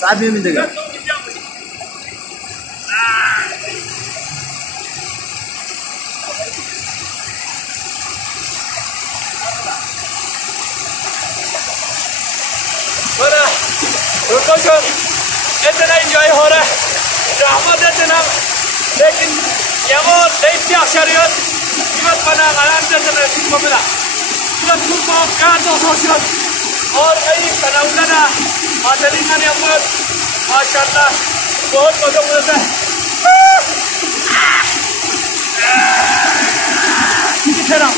साथ में मिलेगा। इतना इंजॉय हो रहा है रहमत इतना, लेकिन यमो लेट्या शरीयत इवत बना आराम से चले इसको मिला इवत को का तो सोशल और कई कनाउना मातली का नियमत माशाल्लाह बहुत मजा आता है। कितना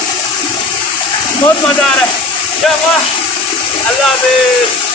बहुत मजा आ रहा है। क्या वाह, अल्लाह हाफिज़।